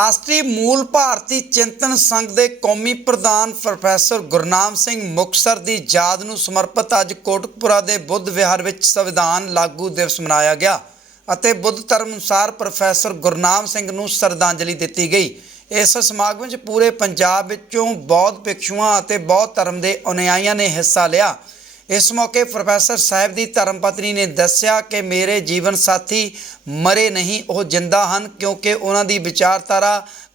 ਰਾਸ਼ਟਰੀ ਮੂਲ ਭਾਰਤੀ ਚਿੰਤਨ ਸੰਘ ਦੇ ਕੌਮੀ ਪ੍ਰਧਾਨ ਪ੍ਰੋਫੈਸਰ ਗੁਰਨਾਮ ਸਿੰਘ ਮੁਕਤਸਰ ਦੀ ਯਾਦ ਨੂੰ ਸਮਰਪਿਤ ਅੱਜ ਕੋਟਕਪੂਰਾ ਦੇ ਬੁੱਧ ਵਿਹਾਰ ਵਿੱਚ ਸੰਵਿਧਾਨ ਲਾਗੂ ਦਿਵਸ ਮਨਾਇਆ ਗਿਆ ਅਤੇ ਬੁੱਧ ਧਰਮ ਅਨੁਸਾਰ ਪ੍ਰੋਫੈਸਰ ਗੁਰਨਾਮ ਸਿੰਘ ਨੂੰ ਸ਼ਰਧਾਂਜਲੀ ਦਿੱਤੀ ਗਈ। ਇਸ ਸਮਾਗਮ ਵਿੱਚ ਪੂਰੇ ਪੰਜਾਬ ਵਿੱਚੋਂ ਬੌਧ ਭਿਕਸ਼ੂਆਂ ਅਤੇ ਬੌਧ ਧਰਮ ਦੇ ਅਨੁਯਾਈਆਂ ਨੇ ਹਿੱਸਾ ਲਿਆ। इस मौके प्रोफैसर साहब की धर्मपत्नी ने दस्या कि मेरे जीवन साथी मरे नहीं, वो जिंदा हैं क्योंकि उन्हों की विचारधारा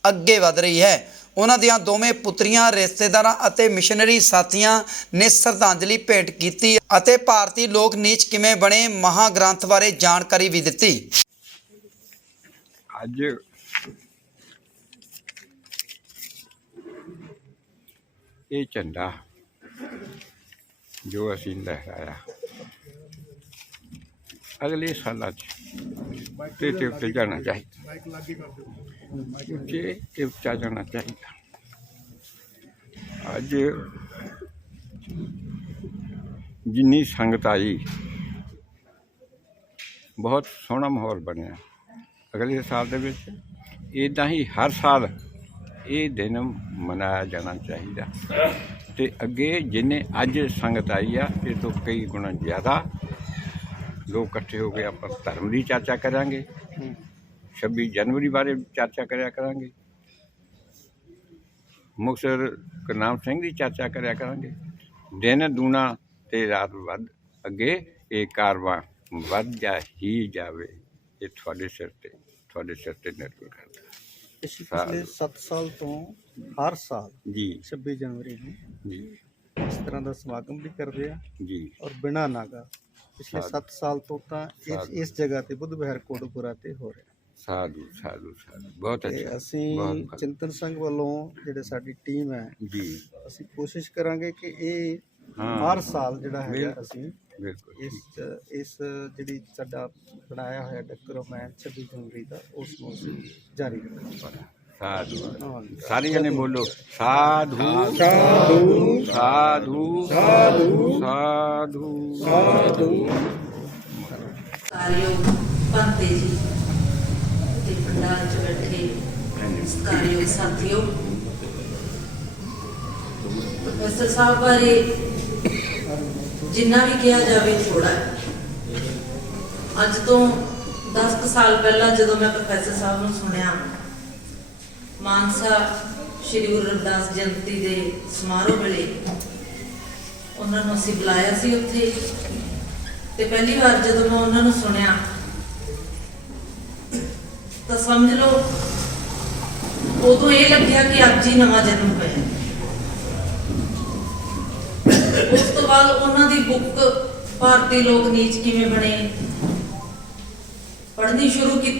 अगे वध रही है। उन्हों दियां दोवें पुत्रियां रिश्तेदारां अते मिशनरी साथियां ने श्रद्धांजलि भेंट की अते भारतीय लोक नीच किवें बने महाग्रंथ बारे जानकारी भी दी। अज ये झंडा जो असी लहराया अगले साल उत्ते जाना चाहिए, उच्चा जाना चाहिए। अज जिन्नी संगत आई बहुत सोहना माहौल बनया। अगले साल दे विच इदां ही हर साल ये दिन मनाया जाना चाहिए ते अगे जिन्हें अज संगत आई आ ये तो कई गुणा ज़्यादा लोग इकट्ठे हो गए। आप धर्म की चर्चा करांगे, 26 जनवरी बारे चर्चा कराया करांगे, मुक्तसर गुरनाम सिंह की चर्चा कराया करांगे। दिन दूना ते रात वध अगे ये कारवां वध जा ही जावे, ये तुहाडे सिर ते निर्भर करता। पिछले 7 साल तो हर साल जी 26 जनवरी ਨੂੰ जी इस तरह का समागम भी करते हैं जी और बिना नागा पिछले 7 साल तो इस जगह ते बुद्ध विहार कोटकपूरा ते हो रहा। साधु साधु साधु बहुत ते अच्छा ਅਸੀਂ बहुत चिंतन संघ वालों ਜਿਹੜੇ ਸਾਡੀ ਟੀਮ ਹੈ जी ਅਸੀਂ ਕੋਸ਼ਿਸ਼ ਕਰਾਂਗੇ ਕਿ ਇਹ हाँ ਹਰ ਸਾਲ ਜਿਹੜਾ ਹੈਗਾ बिल्कुल ਅਸੀਂ बिल्कुल ਇਸ ਜਿਹੜੀ ਸਾਡਾ ਬਣਾਇਆ ਹੋਇਆ ਡੈਕੋਰੇਮੈਂਟ 26 ਜਨਵਰੀ ਦਾ ਉਸ ਨੂੰ ਅਸੀਂ ਜਾਰੀ ਰੱਖਾਂਗੇ। साधु हाँ। सारे जने बोलो साधु साधु साधु साधु साधु साधु। सत्कारयोग भंते जी ते पंडाल च बैठे सत्कारयोग साथियों, प्रोफैसर साहब बारे जिन्ना भी कहा जाए थोड़ा है। अज तो 10 साल पहला जो मैं प्रोफैसर साहब को सुनिया मानसा श्री गुरु रविदास जयंती के समारोह वेले उन्होंने असीं बुलाया सी उत्थे ते पहली बार जब मैं उन्होंने सुनिया तो समझ लो उदों ये लग्या कि अज ही नवा जन्म होया। उस तो बाद उन्हों की बुक भारतीय लोक नीच किवें बने पढ़नी शुरू की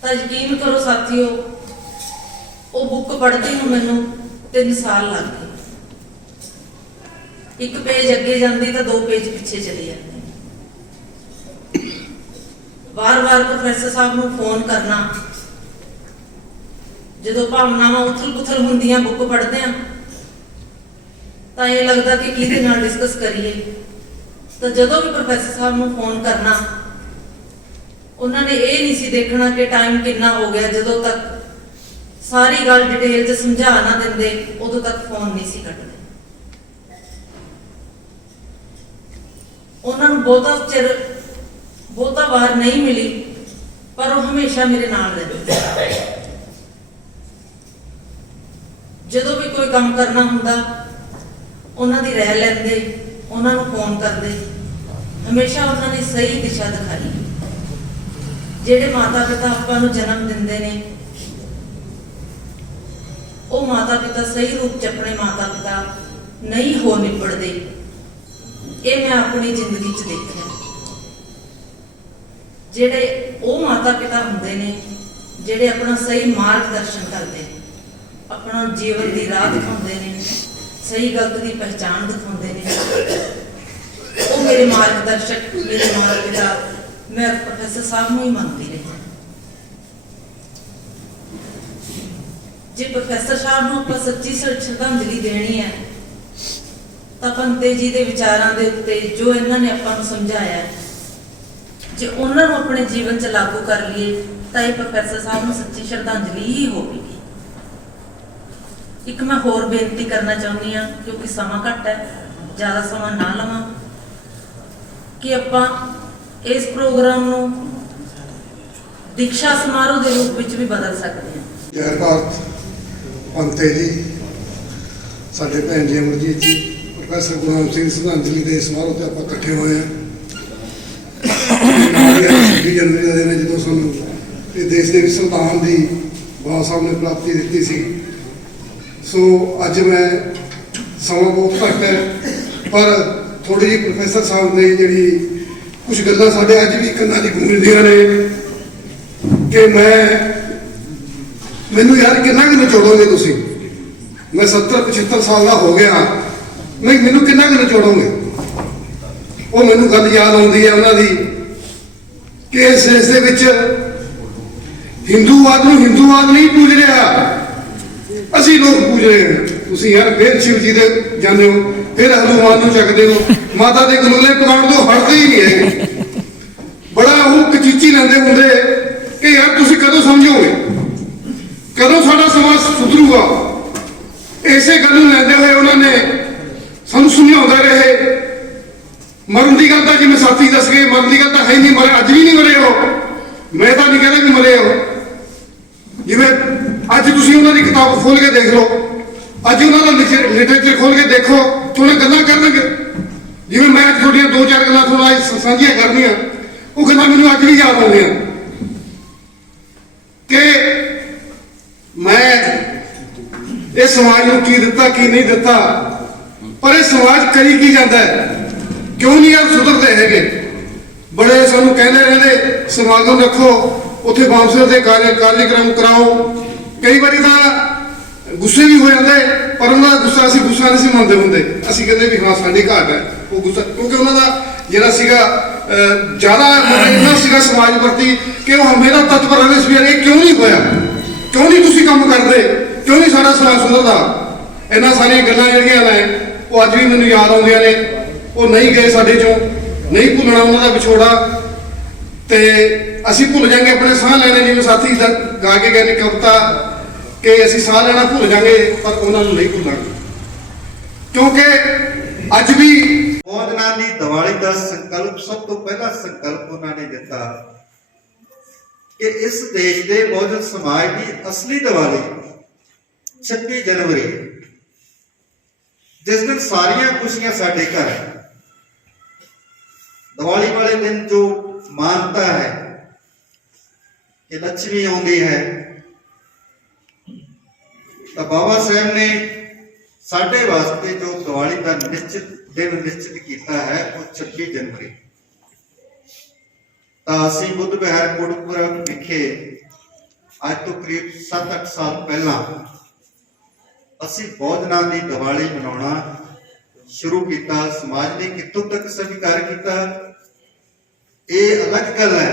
तो यकीन करो साथियों वो बुक पढ़ती हूँ मैनू 3 साल लग गए। एक पेज अगे जाती तो 2 पेज पिछे चली जाती। बार बार प्रोफैसर साहब को फोन करना जो भावनावां उथल पुथल होंदियां बुक पढ़ते हैं तो ये लगता कि किहदे नाल डिस्कस करिए। तो जदों भी प्रोफैसर साहब को फोन करना उन्होंने ये नहीं सी देखना कि टाइम कितना हो गया। जदों तक सारी गल डिटेल च समझा ना देंदे उदों तक फोन नहीं सी कटदे। उन्होंने बहुता चिर बहुता बार नहीं मिली पर वो हमेशा मेरे नाल रहंदे। जदों भी कोई काम करना हुंदा उन्हां दी रह लैंदे, उन्हां नूं फोन करदे, हमेशा उन्होंने सही दिशा दिखाई। ਜਿਹੜੇ माता पिता ਆਪਾਂ ਨੂੰ जन्म ਦਿੰਦੇ ਨੇ ਉਹ माता पिता सही रूप ਚ ਆਪਣੇ माता पिता नहीं हो ਨਿਬੜਦੇ। ਇਹ ਮੈਂ ਆਪਣੀ ਜ਼ਿੰਦਗੀ ਚ ਦੇਖਿਆ। ਜਿਹੜੇ ਉਹ माता पिता ਹੁੰਦੇ ਨੇ ਜਿਹੜੇ ਆਪਣਾ ਸਹੀ ਮਾਰਗਦਰਸ਼ਨ ਕਰਦੇ ਨੇ, ਆਪਣਾ ਜੀਵਨ ਦੀ ਰਾਹ ਦਿਖਾਉਂਦੇ ਨੇ, ਸਹੀ ਗਲਤ ਦੀ ਪਹਿਚਾਣ ਦਿਖਾਉਂਦੇ ਨੇ, ਉਹ ਮੇਰੇ ਮਾਰਗਦਰਸ਼ਕ ਮੇਰੇ माता पिता मैं प्रोफैसर साहब को ही मानती रही। जे प्रोफैसर साहब को आप सच्ची श्रद्धांजलि देनी है तो भंते जी के विचारों के उत्ते जो इन्होंने आपां नूं समझाया जे उन्होंने अपने जीवन च लागू कर लिए ਤਾਂ ਇਹ ਪ੍ਰੋਫੈਸਰ ਸਾਹਿਬ ਨੂੰ ਸੱਚੀ ਸ਼ਰਧਾਂਜਲੀ ਹੀ ਹੋਵੇਗੀ। ਇੱਕ ਮੈਂ ਹੋਰ ਬੇਨਤੀ ਕਰਨਾ ਚਾਹੁੰਦੀ ਹਾਂ, ਕਿਉਂਕਿ ਸਮਾਂ ਘੱਟ ਹੈ, ਜ਼ਿਆਦਾ ਸਮਾਂ ਨਾ ਲਵਾਂ, ਕਿ ਆਪਾਂ ਇਸ ਪ੍ਰੋਗਰਾਮ ਨੂੰ ਦੀਕਸ਼ਾ ਸਮਾਰੋਹ ਦੇ ਰੂਪ ਵਿੱਚ ਵੀ ਬਦਲ ਸਕਦੇ ਹਾਂ। ਜੈ ਭਾਰਤ ਪੰਤੇ ਜੀ, ਸਾਡੇ ਭੈਣ ਜੀ ਅਮਰਜੀਤ ਜੀ, ਪ੍ਰੋਫੈਸਰ ਗੁਰਨਾਮ ਸਿੰਘ ਸ਼ਰਧਾਂਜਲੀ ਦੇ ਸਮਾਰੋਹ ਤੇ ਆਪਾਂ ਇਕੱਠੇ ਹੋਏ ਹਾਂ। 26 ਜਨਵਰੀ ਦਾ ਦਿਨ ਹੈ ਜਦੋਂ ਸਾਨੂੰ ਇਹ ਦੇਸ਼ ਦੇ ਵਿੱਚ ਸੰਵਿਧਾਨ ਦੀ ਬਾਬਾ ਸਾਹਿਬ ਨੇ ਪ੍ਰਾਪਤੀ ਦਿੱਤੀ ਸੀ। ਸੋ ਅੱਜ ਮੈਂ ਸਮਾਂ ਬਹੁਤ ਘੱਟ ਹੈ, ਪਰ ਥੋੜੀ ਜਿਹੀ ਪ੍ਰੋਫੈਸਰ ਸਾਹਿਬ ਨੇ ਜਿਹੜੀ ਕੁਝ ਗੱਲਾਂ ਸਾਡੇ ਅੱਜ ਵੀ ਕੰਨਾਂ 'ਚ ਗੂੰਜਦੀਆਂ ਨੇ ਕਿ ਮੈਨੂੰ ਯਾਰ ਕਿੰਨਾ ਕੁ ਨਿਚੋੜੋਗੇ ਤੁਸੀਂ। ਮੈਂ 70-75 ਸਾਲ ਦਾ ਹੋ ਗਿਆ, ਮੈਨੂੰ ਕਿੰਨਾ ਕੁ ਨਿਚੋੜੋਗੇ। ਉਹ ਮੈਨੂੰ ਗੱਲ ਯਾਦ ਆਉਂਦੀ ਹੈ ਉਹਨਾਂ ਦੀ ਕਿ ਇਸ ਦੇਸ਼ ਦੇ ਵਿੱਚ ਹਿੰਦੂਵਾਦ ਨੂੰ ਹਿੰਦੂਵਾਦ ਨਹੀਂ ਪੂਜ ਰਿਹਾ, ਅਸੀਂ ਲੋਕ ਪੂਜ ਰਹੇ ਹਾਂ। ਤੁਸੀਂ ਯਾਰ ਫਿਰ ਸ਼ਿਵ ਜੀ ਦੇ ਜਾਂਦੇ ਹੋ, ਫਿਰ ਹਨੂਮਾਨ ਨੂੰ ਚੱਕਦੇ ਹੋ, ਮਾਤਾ ਦੇ ਗਲੋਲੇ ਪਕਾਉਣ ਤੋਂ ਹਟਦੇ ਹੀ ਨਹੀਂ ਹੈਗੇ। ਬੜਾ ਉਹ ਕਚੀਚੀ ਲੈਂਦੇ ਹੁੰਦੇ ਕਿ ਯਾਰ ਤੁਸੀਂ ਕਦੋਂ ਸਮਝੋਗੇ, ਕਦੋਂ ਸਾਡਾ ਸਮਾਜ ਸੁਧਰੂਗਾ। ਇਸੇ ਗੱਲ ਨੂੰ ਲੈਂਦੇ ਹੋਏ ਉਹਨਾਂ ਨੇ ਸਾਨੂੰ ਸਮਝਾਉਂਦੇ ਰਹੇ। ਮਰਨ ਦੀ ਗੱਲ ਤਾਂ ਜਿਵੇਂ ਸਾਥੀ ਦੱਸ ਗਏ, ਮਰਨ ਦੀ ਗੱਲ ਤਾਂ ਹੈ ਨਹੀਂ, ਮਰੇ ਅੱਜ ਵੀ ਨਹੀਂ ਮਰੇ ਹੋ। ਮੈਂ ਤਾਂ ਨਹੀਂ ਕਹਿੰਦਾ ਵੀ ਮਰੇ ਹੋ। ਜਿਵੇਂ ਅੱਜ ਤੁਸੀਂ ਉਹਨਾਂ ਦੀ ਕਿਤਾਬ ਖੋਲ ਕੇ ਦੇਖ ਲਓ, ਅੱਜ ਉਹਨਾਂ ਦਾ ਲਿਟਰੇਚਰ ਖੋਲ ਕੇ ਦੇਖੋ, ਤੁਹਾਨੂੰ ਗੱਲਾਂ ਕਰਨਗੇ। ਜਿਵੇਂ ਮੈਂ ਅੱਜ ਤੁਹਾਡੀਆਂ 2-4 ਗੱਲਾਂ ਤੁਹਾਨੂੰ ਸਾਂਝੀਆਂ ਕਰਨੀਆਂ, ਉਹ ਗੱਲਾਂ ਮੈਨੂੰ ਅੱਜ ਵੀ ਯਾਦ ਆਉਂਦੀਆਂ ਕਿ ਮੈਂ ਇਹ ਸਮਾਜ ਨੂੰ ਕੀ ਦਿੱਤਾ ਕੀ ਨਹੀਂ ਦਿੱਤਾ, ਪਰ ਇਹ ਸਮਾਜ ਕਰੀ ਕੀ ਜਾਂਦਾ ਹੈ, ਕਿਉਂ ਨਹੀਂ ਯਾਰ ਸੁਧਰਦੇ ਹੈਗੇ। ਬੜੇ ਸਾਨੂੰ ਕਹਿੰਦੇ ਰਹਿੰਦੇ ਸਮਾਗਮ ਰੱਖੋ, ਉੱਥੇ ਬਾਂਸਰ ਦੇ ਕਾਰਜਕ੍ਰਮ ਕਰਾਓ। ਕਈ ਵਾਰੀ ਤਾਂ ਗੁੱਸੇ ਵੀ ਹੋ ਜਾਂਦੇ, ਪਰ ਉਹਨਾਂ ਦਾ ਗੁੱਸਾ ਅਸੀਂ ਗੁੱਸਾ ਨਹੀਂ ਸੀ ਮੰਨਦੇ ਹੁੰਦੇ। ਅਸੀਂ ਕਹਿੰਦੇ ਵੀ ਹਾਂ ਸਾਡੀ ਘਾਟ ਹੈ ਉਹ ਗੁੱਸਾ, ਕਿਉਂਕਿ ਉਹਨਾਂ ਦਾ ਜਿਹੜਾ ਸੀਗਾ ਜ਼ਿਆਦਾ ਇੰਨਾ ਸੀਗਾ ਸਮਾਜ ਪ੍ਰਤੀ ਕਿ ਉਹ ਹਮੇਸ਼ਾ ਤਤਪਰ ਰਹਿੰਦੇ ਸੀ। ਇਹ ਕਿਉਂ ਨਹੀਂ ਹੋਇਆ, ਕਿਉਂ ਨਹੀਂ ਤੁਸੀਂ ਕੰਮ ਕਰਦੇ, ਕਿਉਂ ਨਹੀਂ ਸਾਡਾ ਸਮਾਜ ਸੁਧਰਦਾ। ਇਹਨਾਂ ਸਾਰੀਆਂ ਗੱਲਾਂ ਜਿਹੜੀਆਂ ਨੇ ਉਹ ਅੱਜ ਵੀ ਮੈਨੂੰ ਯਾਦ ਆਉਂਦੀਆਂ ਨੇ। ਉਹ ਨਹੀਂ ਗਏ ਸਾਡੇ ਚੋਂ, ਨਹੀਂ ਭੁੱਲਣਾ ਉਹਨਾਂ ਦਾ ਵਿਛੋੜਾ। ਤੇ ਅਸੀਂ ਭੁੱਲ ਜਾਵਾਂਗੇ ਆਪਣੇ ਸਾਹ ਲੈਣੇ, ਜਿਵੇਂ ਸਾਥੀ ਗਾ ਕੇ ਗਏ ਨੇ ਕਵਿਤਾ ਕਿ ਅਸੀਂ ਸਾਹ ਲੈਣਾ ਭੁੱਲ ਜਾਵਾਂਗੇ, ਪਰ ਉਹਨਾਂ ਨੂੰ ਨਹੀਂ ਭੁੱਲਾਂਗੇ। ਕਿਉਂਕਿ ਅੱਜ ਵੀ ਮੌਜਨਾਂ ਦੀ ਦੀਵਾਲੀ ਦਾ ਸੰਕਲਪ, ਸਭ ਤੋਂ ਪਹਿਲਾ ਸੰਕਲਪ ਉਹਨਾਂ ਨੇ ਦਿੱਤਾ ਕਿ ਇਸ ਦੇਸ਼ ਦੇ ਬਹੁਜਨ ਸਮਾਜ ਦੀ ਅਸਲੀ ਦੀਵਾਲੀ 26 ਜਨਵਰੀ, ਜਿਸ ਦਿਨ ਸਾਰੀਆਂ ਖੁਸ਼ੀਆਂ ਸਾਡੇ ਘਰ। ਦੀਵਾਲੀ ਵਾਲੇ ਦਿਨ ਜੋ ਮਾਨਤਾ ਹੈ ਕਿ ਲక్ష్ਮੀ ਆਉਂਦੀ ਹੈ, ਤਾਂ ਬਾਬਾ ਸਾਹਿਬ ਨੇ ਸਾਡੇ ਵਾਸਤੇ ਜੋ ਦੀਵਾਲੀ ਦਾ ਨਿਸ਼ਚਿਤ ਦਿਨ ਨਿਸ਼ਚਿਤ ਕੀਤਾ ਹੈ ਉਹ 26 ਜਨਵਰੀ। ਤਾਂ ਅਸੀਂ ਬੁੱਧ ਵਿਹਾਰ ਕੋਟਕਪੁਰਾ ਵਿਖੇ ਅੱਜ ਤੋਂ ਕਰੀਬ 7-8 ਸਾਲ ਪਹਿਲਾਂ ਅਸੀਂ ਬਹੁਜਨਾਂ ਦੀ ਦੀਵਾਲੀ ਮਨਾਉਣਾ ਸ਼ੁਰੂ ਕੀਤਾ। ਸਮਾਜ ਨੇ ਕਿੱਥੋਂ ਤੱਕ ਸਵੀਕਾਰ ਕੀਤਾ ਇਹ ਅਲੱਗ ਗੱਲ ਹੈ,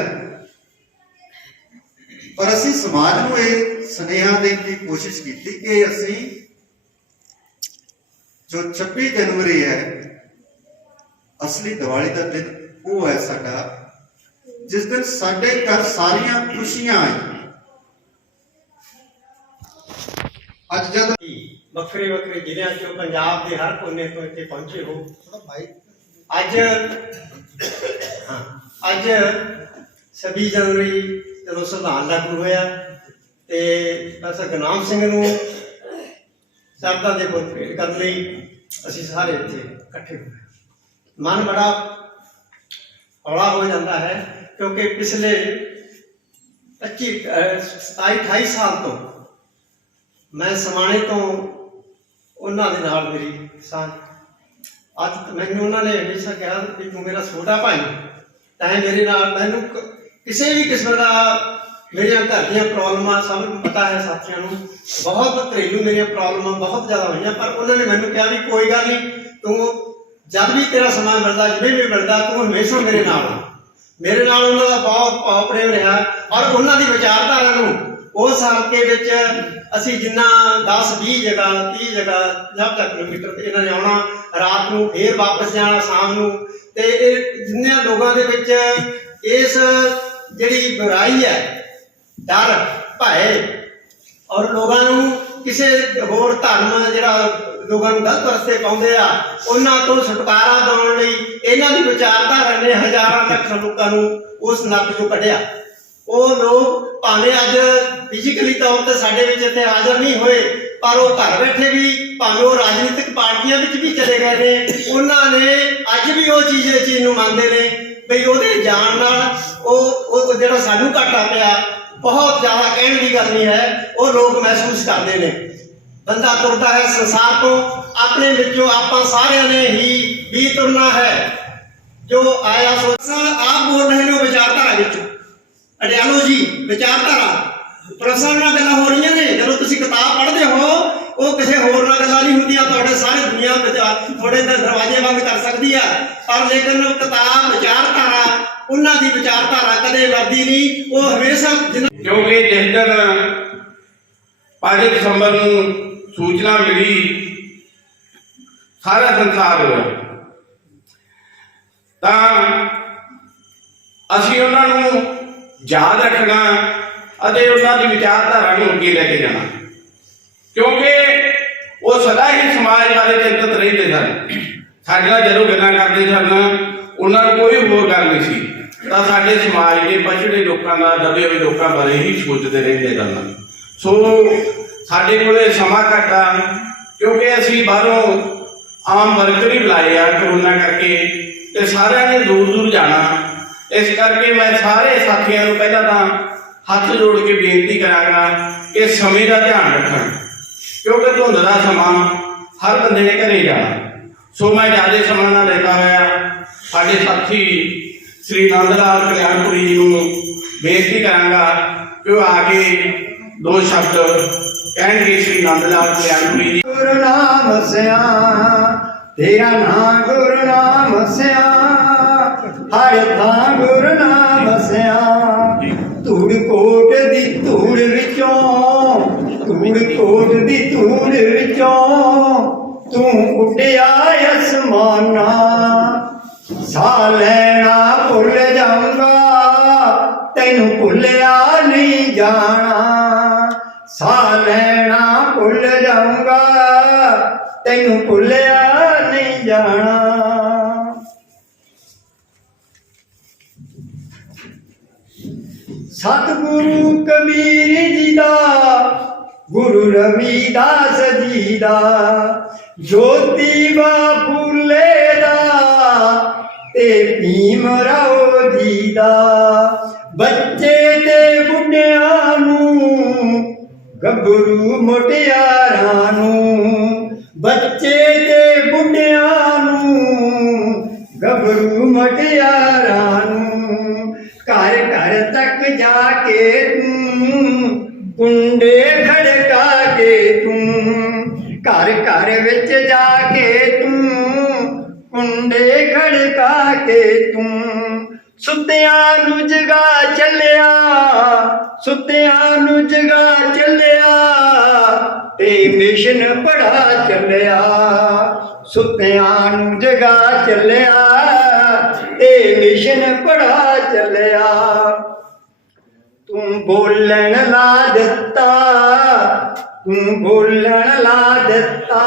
ਪਰ ਅਸੀਂ ਸਮਾਜ ਨੂੰ ਇਹ ਸੁਨੇਹਾ ਦੇਣ ਦੀ ਕੋਸ਼ਿਸ਼ ਕੀਤੀ ਕਿ ਅਸੀਂ ਜੋ 26 ਜਨਵਰੀ ਹੈ ਅਸਲੀ ਦੀਵਾਲੀ ਦਾ ਦਿਨ ਉਹ ਹੈ ਸਾਡਾ, ਜਿਸ ਦਿਨ ਸਾਡੇ ਘਰ ਸਾਰੀਆਂ ਖੁਸ਼ੀਆਂ ਆਈਆਂ। ਅੱਜ ਜਦ ਵੱਖਰੇ ਵੱਖਰੇ ਜ਼ਿਲ੍ਹਿਆਂ ਚੋਂ ਪੰਜਾਬ ਦੇ ਹਰ ਕੋਨੇ ਤੋਂ ਇੱਥੇ ਪਹੁੰਚੇ ਹੋ। ਅੱਜ 26 ਜਨਵਰੀ ਜਦੋਂ ਸੰਵਿਧਾਨ ਲਾਗੂ ਹੋਇਆ ਤੇ ਪ੍ਰੋਫੈਸਰ ਗੁਰਨਾਮ ਸਿੰਘ ਨੂੰ ਸ਼ਬਦਾਂ ਦੇ ਬੋਲ ਭੇਟ ਕਰਨ ਲਈ ਅਸੀਂ ਸਾਰੇ ਇੱਥੇ ਇਕੱਠੇ ਹੋਏ। ਮਨ ਬੜਾ ਹੌਲਾ ਹੋ ਜਾਂਦਾ ਹੈ, ਕਿਉਂਕਿ ਪਿਛਲੇ 27-28 ਸਾਲ ਤੋਂ ਮੈਂ ਸਮਾਣੇ ਤੋਂ ਉਹਨਾਂ ਦੇ ਨਾਲ ਮੇਰੀ ਸਾਂਝ। ਅੱਜ ਮੈਨੂੰ ਉਹਨਾਂ ਨੇ ਹਮੇਸ਼ਾ ਕਿਹਾ ਕਿ ਤੂੰ ਮੇਰਾ ਛੋਟਾ ਭਾਈ, ਤੈਂ ਮੇਰੇ ਨਾਲ, ਮੈਨੂੰ ਕਿਸੇ ਵੀ ਕਿਸਮ ਦਾ ਮੇਰੀਆਂ ਘਰ ਦੀਆਂ ਪ੍ਰੋਬਲਮਾਂ ਸਭ ਨੂੰ ਪਤਾ ਹੈ, ਸਾਥੀਆਂ ਨੂੰ ਬਹੁਤ ਘਰੇਲੂ ਮੇਰੀਆਂ ਪ੍ਰੋਬਲਮਾਂ ਬਹੁਤ ਜ਼ਿਆਦਾ ਹੋਈਆਂ, ਪਰ ਉਹਨਾਂ ਨੇ ਮੈਨੂੰ ਕਿਹਾ ਵੀ ਕੋਈ ਗੱਲ ਨਹੀਂ, ਤੂੰ ਜਦ ਵੀ ਤੇਰਾ ਸਮਾਂ ਮਿਲਦਾ, ਜਿਵੇਂ ਵੀ ਮਿਲਦਾ, ਤੂੰ ਹਮੇਸ਼ਾ ਮੇਰੇ ਨਾਲ ਆ। ਮੇਰੇ ਨਾਲ ਉਹਨਾਂ ਦਾ ਬਹੁਤ ਭਾਵ ਪ੍ਰੇਮ ਰਿਹਾ, ਔਰ ਉਹਨਾਂ ਦੀ ਵਿਚਾਰਧਾਰਾ ਨੂੰ ਉਸ ਹਲਕੇ ਵਿੱਚ ਅਸੀਂ ਜਿੰਨਾ 10-20 ਜਗ੍ਹਾ 30 ਜਗ੍ਹਾ 50 ਕਿਲੋਮੀਟਰ ਤੇ ਇਹਨਾਂ ਨੇ ਆਉਣਾ, ਰਾਤ ਨੂੰ ਫੇਰ ਵਾਪਸ ਜਾਣਾ ਸ਼ਾਮ ਨੂੰ। ਤੇ ਇਹ ਜਿੰਨੇ ਲੋਕਾਂ ਦੇ ਵਿੱਚ ਇਸ ਜਿਹੜੀ ਬੁਰਾਈ ਹੈ ਡਰ ਭੈ ਔਰ ਲੋਕਾਂ ਨੂੰ ਕਿਸੇ ਹੋਰ ਧਰਮ ਜਿਹੜਾ ਲੋਕਾਂ ਨੂੰ ਗਲਤ ਰਸਤੇ ਪਾਉਂਦੇ ਆ ਉਹਨਾਂ ਤੋਂ ਛੁਟਕਾਰਾ ਦਿਵਾਉਣ ਲਈ ਇਹਨਾਂ ਦੀ ਵਿਚਾਰਧਾਰਾ ਨੇ ਹਜ਼ਾਰਾਂ ਲੱਖਾਂ ਲੋਕਾਂ ਨੂੰ ਉਸ ਨੱਕ ਚੋਂ ਕੱਢਿਆ। ਉਹ ਲੋਕ ਭਾਵੇਂ ਅੱਜ ਫਿਜ਼ੀਕਲੀ ਤੌਰ ਤੇ ਸਾਡੇ ਵਿੱਚ ਇੱਥੇ ਹਾਜ਼ਰ ਨਹੀਂ ਹੋਏ, ਪਰ ਉਹ ਘਰ ਬੈਠੇ ਵੀ, ਭਾਵੇਂ ਉਹ ਰਾਜਨੀਤਿਕ ਪਾਰਟੀਆਂ ਵਿੱਚ ਵੀ ਚਲੇ ਗਏ ਨੇ, ਉਹਨਾਂ ਨੇ ਅੱਜ ਵੀ ਉਹ ਚੀਜ਼ ਨੂੰ ਮੰਨਦੇ ਨੇ ਬਈ ਉਹਦੇ ਜਾਣ ਨਾਲ ਉਹ ਜਿਹੜਾ ਸਾਨੂੰ ਘਾਟਾ ਪਿਆ ਬਹੁਤ ਜ਼ਿਆਦਾ ਕਹਿਣ ਦੀ ਗੱਲ ਨਹੀਂ ਹੈ, ਉਹ ਲੋਕ ਮਹਿਸੂਸ ਕਰਦੇ ਨੇ। ਬੰਦਾ ਤੁਰਦਾ ਹੈ ਸੰਸਾਰ ਤੋਂ, ਆਪਣੇ ਵਿੱਚੋਂ ਆਪਾਂ ਸਾਰਿਆਂ ਨੇ ਹੀ ਤੁਰਨਾ ਹੈ। ਜੋ ਆਇਆ ਸੋ ਆਪ ਬੋਲ ਰਹੇ ਨੇ ਉਹ ਵਿਚਾਰਧਾਰਾ ਵਿੱਚ ਆਈਡੀਓਲੋਜੀ ਵਿਚਾਰਧਾਰਾ ਪ੍ਰੋਫੈਸਰ ਨਾਲ ਗੱਲਾਂ ਹੋ ਰਹੀਆਂ ਨੇ। ਜਦੋਂ ਤੁਸੀਂ ਕਿਤਾਬ ਪੜ੍ਹਦੇ ਹੋ ਉਹ ਕਿਸੇ ਹੋਰ ਨਾਲ ਗੱਲਾਂ ਨਹੀਂ ਹੁੰਦੀਆਂ, ਤੁਹਾਡੇ ਸਾਰੇ ਦੁਨੀਆ ਤੁਹਾਡੇ ਦਰਵਾਜ਼ੇ ਬੰਦ ਕਰ ਸਕਦੀ ਆ, ਪਰ ਲੇਕਿਨ ਕਿਤਾਬ ਵਿਚਾਰਧਾਰਾ ਉਹਨਾਂ ਦੀ ਵਿਚਾਰਧਾਰਾ ਕਦੇ ਵਰਦੀ ਨਹੀਂ, ਉਹ ਹਮੇਸ਼ਾ ਕਿਉਂਕਿ ਜਿਸ ਦਿਨ 5 ਦਸੰਬਰ ਨੂੰ ਸੂਚਨਾ ਮਿਲੀ ਸਾਰਾ ਸੰਸਾਰ ਹੋਇਆ, ਤਾਂ ਅਸੀਂ ਉਹਨਾਂ ਨੂੰ ਯਾਦ ਰੱਖਣਾ ਅਤੇ ਉਹਨਾਂ ਦੀ ਵਿਚਾਰਧਾਰਾ ਨੂੰ ਅੱਗੇ ਲੈ ਕੇ ਜਾਣਾ, ਕਿਉਂਕਿ ਉਹ ਸਦਾ ਹੀ ਸਮਾਜ ਬਾਰੇ ਚਿੰਤਤ ਰਹਿੰਦੇ ਸਨ। ਸਾਡੇ ਨਾਲ ਜਦੋਂ ਗੱਲਾਂ ਕਰਦੇ ਸਨ ਉਹਨਾਂ ਨੂੰ ਕੋਈ ਹੋਰ ਗੱਲ ਨਹੀਂ ਸੀ, ਤਾਂ ਸਾਡੇ ਸਮਾਜ ਦੇ ਪਛੜੇ ਲੋਕਾਂ ਦਾ, ਦਬੇ ਹੋਏ ਲੋਕਾਂ ਬਾਰੇ ਹੀ ਸੋਚਦੇ ਰਹਿੰਦੇ ਸਨ। ਸੋ ਸਾਡੇ ਕੋਲੇ ਸਮਾਂ ਘੱਟ ਆ, ਕਿਉਂਕਿ ਅਸੀਂ ਬਾਹਰੋਂ ਆਮ ਵਰਕਰ ਹੀ ਬੁਲਾਏ ਆ ਕਰੋਨਾ ਕਰਕੇ, ਤੇ ਸਾਰਿਆਂ ਨੇ ਦੂਰ ਦੂਰ ਜਾਣਾ। ਇਸ ਕਰਕੇ ਮੈਂ ਸਾਰੇ ਸਾਥੀਆਂ ਨੂੰ ਪਹਿਲਾਂ ਤਾਂ ਹੱਥ ਜੋੜ ਕੇ ਬੇਨਤੀ ਕਰਾਂਗਾ ਕਿ ਸਮੇਂ ਦਾ ਧਿਆਨ ਰੱਖਣ, ਕਿਉਂਕਿ ਧੁੰਦ ਦਾ ਸਮਾਂ ਹਰ ਬੰਦੇ ਨੇ ਘਰੇ ਜਾਣਾ। ਸੋ ਮੈਂ ਜ਼ਿਆਦਾ ਸਮਾਂ ਨਾ ਲੈਂਦਾ ਹੋਇਆ ਸਾਡੇ ਸਾਥੀ ਸ੍ਰੀ ਨੰਦ ਲਾਲ ਕਲਿਆਣਪੁਰੀ ਜੀ ਨੂੰ ਬੇਨਤੀ ਕਰਾਂਗਾ ਕਿ ਉਹ ਆ ਕੇ 2 ਸ਼ਬਦ ਕਹਿਣਗੇ। ਸ੍ਰੀ ਨੰਦ ਲਾਲ ਕਲਿਆਣਪੁਰੀ ਜੀ। ਗੁਰੂ ਨਾਮ ਸਿਆ ਤੇਰਾ ਨਾਮ ਗੁਰੂ ਨਾਮ ਸਿਆ, ਹਰ ਥਾਂ ਗੁਰੂ ਨਾਮ ਸਿਆ, ਧੂੜ ਕੋਟ ਦੀ ਧੂੜ ਵਿੱਚੋਂ, ਧੂੜ ਕੋਟ ਦੀ ਧੂੜ ਵਿੱਚੋਂ ਤੂੰ ਉੱਡਿਆ ਅਸਮਾਨਾਂ, ਸਾਹ ਲੈਣਾ ਭੁੱਲ ਜਾਊਂਗਾ ਤੈਨੂੰ ਭੁੱਲਿਆ ਨਹੀਂ ਜਾਣਾ, ਸਾਹ ਲੈਣਾ ਭੁੱਲ ਜਾਊਂਗਾ ਤੈਨੂੰ ਭੁੱਲਿਆ ਨਹੀਂ ਜਾਣਾ। ਸਤਿਗੁਰੂ ਕਬੀਰ ਜੀ ਦਾ, ਗੁਰੂ ਰਵਿਦਾਸ ਜੀ ਦਾ, ਜੋਤੀਬਾ ਫੂਲੇ ਦਾ ਤੇ ਭੀਮ ਰਾਓ ਜੀ ਦਾ, ਬੱਚੇ ਤੇ ਬੁੱਢਿਆਂ ਨੂੰ, ਗੱਭਰੂ ਮੁਟਿਆਰਾਂ ਨੂੰ, ਬੱਚੇ ਤੇ ਬੁੱਢਿਆਂ ਨੂੰ, ਗੱਭਰੂ ਮੁਟਿਆਰਾਂ ਨੂੰ, ਘਰ ਘਰ ਤੱਕ ਜਾ ਕੇ ਤੂੰ ਕੁੰਡੇ ਖੜਕਾ ਕੇ ਤੂੰ, ਘਰ ਘਰ ਵਿੱਚ ਜਾ ਕੇ ਤੂੰ ਕੁੰਡੇ ਖੜਕਾ ਕੇ ਤੂੰ, ਸੁੱਤਿਆਂ ਨੂੰ ਜਗਾ ਚੱਲਿਆ, ਸੁੱਤਿਆਂ ਨੂੰ ਜਗਾ ਚੱਲਿਆ ਤੇ ਮਿਸ਼ਨ ਪੜਾ ਚੱਲਿਆ, ਸੁੱਤਿਆਂ ਨੂੰ ਜਗਾ ਚੱਲਿਆ ਤੇ ਮਿਸ਼ਨ ਪੜਾ ਚੱਲਿਆ। ਤੂੰ ਬੋਲਣ ਲਾ ਦਿੱਤਾ, ਤੂੰ ਬੋਲਣ ਲਾ ਦਿੱਤਾ,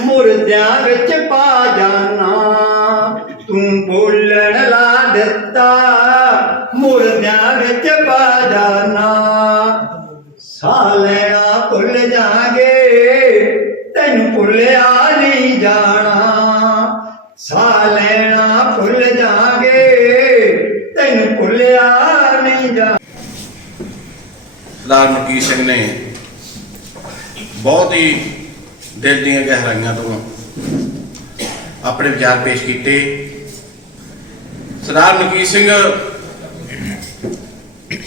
ਮੁਰਦਿਆਂ ਵਿੱਚ ਪਾ ਜਾਣਾ, ਤੂੰ ਬੋਲਣ ਲਾ ਦਿੱਤਾ, ਮੁਰਦਿਆਂ ਵਿੱਚ ਪਾ ਜਾਣਾ, ਸਾਹ ਲੈਣਾ ਭੁੱਲ ਜਾਗੇ ਤੈਨੂੰ ਭੁੱਲਿਆ ਨਹੀਂ ਜਾਣਾ, ਸਾਹ ਲੈਣਾ ਭੁੱਲ ਜਾਗੇ ਤੈਨੂੰ ਭੁੱਲਿਆ ਨਹੀਂ ਜਾਣਾ। ਸਰਦਾਰ ਮਲਕੀਤ ਸਿੰਘ ਨੇ ਬਹੁਤ ਹੀ ਦਿਲ ਦੀਆਂ ਗਹਿਰਾਈਆਂ ਤੋਂ ਆਪਣੇ ਵਿਚਾਰ ਪੇਸ਼ ਕੀਤੇ। ਸਰਦਾਰ ਮਲਕੀਤ ਸਿੰਘ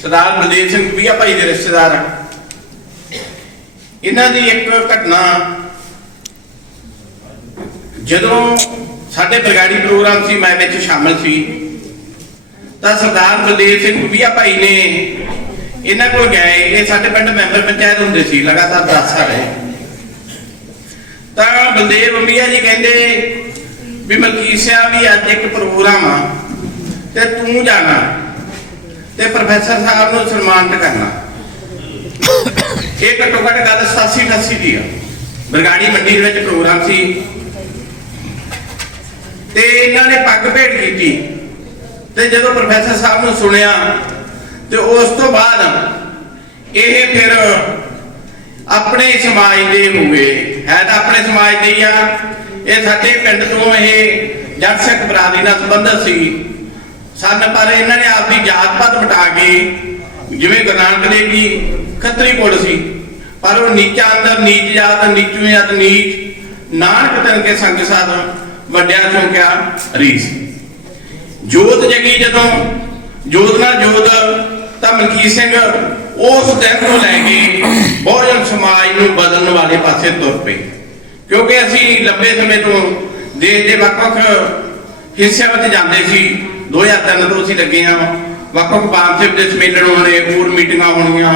ਸਰਦਾਰ ਬਲਦੇਵ ਸਿੰਘ ਪੀਆ ਭਾਈ ਦੇ ਰਿਸ਼ਤੇਦਾਰ ਆ। ਇਹਨਾਂ ਦੀ ਇੱਕ ਘਟਨਾ, ਜਦੋਂ ਸਾਡੇ ਬਰਗਾੜੀ ਪ੍ਰੋਗਰਾਮ ਸੀ, ਮੈਂ ਵਿੱਚ ਸ਼ਾਮਲ ਸੀ, ਤਾਂ ਸਰਦਾਰ ਬਲਦੇਵ ਸਿੰਘ ਪੀਆ ਭਾਈ ਨੇ ਇਹਨਾਂ ਕੋਲ ਗਏ। ਇਹ ਸਾਡੇ ਪਿੰਡ ਮੈਂਬਰ ਪੰਚਾਇਤ ਹੁੰਦੇ ਸੀ ਲਗਾਤਾਰ 10 ਸਾਲ ਰਹੇ। ਤਾਂ ਬਲਦੇਵ ਪੀਆ ਜੀ ਕਹਿੰਦੇ ਵੀ ਮਲਕੀਤ ਸਿੰਘ ਵੀ ਅੱਜ ਇੱਕ ਪ੍ਰੋਗਰਾਮ ਆ ਤੇ ਤੂੰ ਜਾਣਾ, ਤੇ ਪ੍ਰੋਫੈਸਰ ਸਾਹਿਬ ਨੂੰ ਸਨਮਾਨਿਤ ਕਰਨਾ। ਇਹ ਘੱਟੋ ਘੱਟ ਗੱਲ 87-88 ਦੀ ਆ। ਬਰਗਾੜੀ ਮੰਡੀ ਦੇ ਵਿੱਚ ਪ੍ਰੋਗਰਾਮ ਸੀ ਤੇ ਇਹਨਾਂ ਨੇ ਪੱਗ ਭੇਟ ਕੀਤੀ ਤੇ ਜਦੋਂ ਪ੍ਰੋਫੈਸਰ ਸਾਹਿਬ ਨੂੰ ਸੁਣਿਆ ਤੇ ਉਸ ਤੋਂ ਬਾਅਦ ਇਹ ਫਿਰ ਆਪਣੇ ਸਮਾਜ ਦੇ ਹੋ ਗਏ, ਹੈ ਤਾਂ ਆਪਣੇ ਸਮਾਜ ਦੇ ਹੀ ਆ। ਇਹ ਸਾਡੇ ਪਿੰਡ ਤੋਂ ਇਹ ਜੱਟ ਸਿੱਖ ਬਰਾਦਰੀ ਨਾਲ ਸੰਬੰਧਿਤ ਸੀ ਸਨ, ਪਰ ਇਹਨਾਂ ਨੇ ਆਪਦੀ ਜਾਤ ਪਾਤ ਮਿਟਾ ਕੇ, ਜਿਵੇਂ ਗੁਰੂ ਨਾਨਕ ਦੇਵ ਜੀ ਖੱਤਰੀ ਕੁਲ ਸੀ, ਪਰ ਉਹ ਨੀਚਾ ਅੰਦਰ ਨੀਚ ਜਾਤ, ਨੀਚੂ ਜਾਤ ਨੀਚ, ਨਾਨਕ ਤਨ ਕੇ ਸੰਗ ਸਾਧ ਵੱਡਿਆ ਚੋਂ ਕਿਆ ਰੀਸ। ਜੋਤ ਜਗੀ ਜਦੋਂ ਜੋਤ ਨਾਲ ਜੋਤ, ਤਾਂ ਮਲਕੀਤ ਸਿੰਘ ਉਸ ਦਿਨ ਤੋਂ ਲੈ ਕੇ ਬਹੁਜਨ ਸਮਾਜ ਨੂੰ ਬਦਲਣ ਵਾਲੇ ਪਾਸੇ ਤੁਰ ਪਏ। ਕਿਉਂਕਿ ਅਸੀਂ ਲੰਬੇ ਸਮੇਂ ਤੋਂ ਦੇਸ਼ ਦੇ ਵੱਖ-ਵੱਖ ਹਿੱਸਿਆਂ ਵਿੱਚ ਜਾਂਦੇ ਸੀ। 2003 ਤੋਂ ਅਸੀਂ ਲੱਗੇ ਹਾਂ, ਵੱਖ-ਵੱਖ ਬਾਂਸੇਬ ਦੇ ਸੰਮੇਲਨ ਹੋਣੇ, ਹੋਰ ਮੀਟਿੰਗਾਂ ਹੋਣੀਆਂ,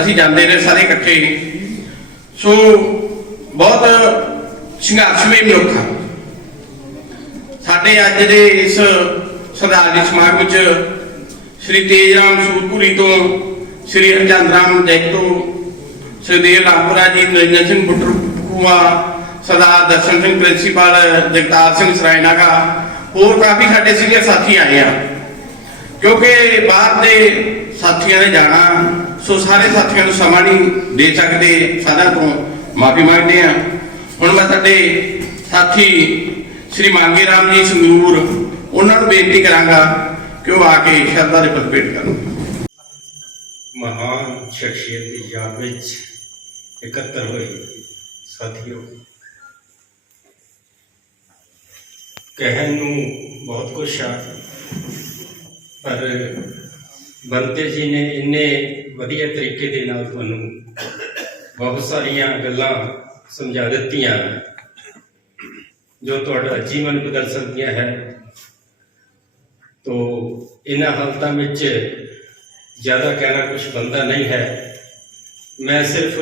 ਅਸੀਂ ਜਾਂਦੇ ਰਹੇ ਸਾਰੇ ਇਕੱਠੇ। ਸੋ ਬਹੁਤ ਸੰਘਰਸ਼ਮਈ ਮਨੁੱਖ ਆ। ਸਾਡੇ ਅੱਜ ਦੇ ਇਸ ਸ਼ਰਧਾਂਜਲੀ ਸਮਾਗਮ ਵਿੱਚ ਸ਼੍ਰੀ ਤੇਜ ਰਾਮ ਸੂਰਪੁਰੀ ਤੋਂ, ਸ਼੍ਰੀ ਹਰਚੰਦ ਰਾਮ ਜੈਤੋ, ਸ਼੍ਰੀ ਦੇਵ ਰਾਮਪੁਰਾ ਜੀ, ਨਰਿੰਦਰ ਸਿੰਘ ਬੁੱਟਰਕੂਆ, ਸਰਦਾਰ ਦਰਸ਼ਨ ਸਿੰਘ ਪ੍ਰਿੰਸੀਪਲ, ਜਗਤਾਰ ਸਿੰਘ ਸਰਾਇਨਾਗਾ, ਹੋਰ ਕਾਫੀ ਸਾਡੇ ਸੀਨੀਅਰ ਸਾਥੀ ਆਏ ਆ। ਕਿਉਂਕਿ ਬਾਹਰ ਦੇ ਸਾਥੀਆਂ ਨੇ ਜਾਣਾ, ਸੋ ਸਾਰੇ ਸਾਥੀਆਂ ਨੂੰ ਸਮਾਂ ਨਹੀਂ ਦੇ ਸਕਦੇ, ਸਾਰਿਆਂ ਤੋਂ ਮਾਫੀ ਮੰਗਦੇ ਆ। ਹੁਣ ਮੈਂ ਤੁਹਾਡੇ ਸਾਥੀ ਸ਼੍ਰੀ ਮੰਗੇ ਰਾਮ ਜੀ ਸੰਗਰੂਰ, ਉਹਨਾਂ ਨੂੰ ਬੇਨਤੀ ਕਰਾਂਗਾ ਕਿ ਉਹ ਆ ਕੇ ਸ਼ਰਧਾ ਦੇ ਫੁੱਲ ਭੇਟ ਕਰਨ। ਮਹਾਨ ਸ਼ਖਸੀਅਤ ਦੀ ਯਾਦ ਵਿੱਚ ਇਕੱਤਰ ਹੋਏ ਸਾਥੀਓ, ਕਹਿਣ ਨੂੰ ਬਹੁਤ ਕੁਛ ਆ, ਪਰ ਬੰਤੇ ਜੀ ਨੇ ਇੰਨੇ ਵਧੀਆ ਤਰੀਕੇ ਦੇ ਨਾਲ ਤੁਹਾਨੂੰ ਬਹੁਤ ਸਾਰੀਆਂ ਗੱਲਾਂ ਸਮਝਾ ਦਿੱਤੀਆਂ ਜੋ ਤੁਹਾਡਾ ਜੀਵਨ ਬਦਲ ਸਕਦੀਆਂ ਹੈ। ਤੋ ਇਹਨਾਂ ਹਾਲਤਾਂ ਵਿੱਚ ਜ਼ਿਆਦਾ ਕਹਿਣਾ ਕੁਛ ਬਣਦਾ ਨਹੀਂ ਹੈ। ਮੈਂ ਸਿਰਫ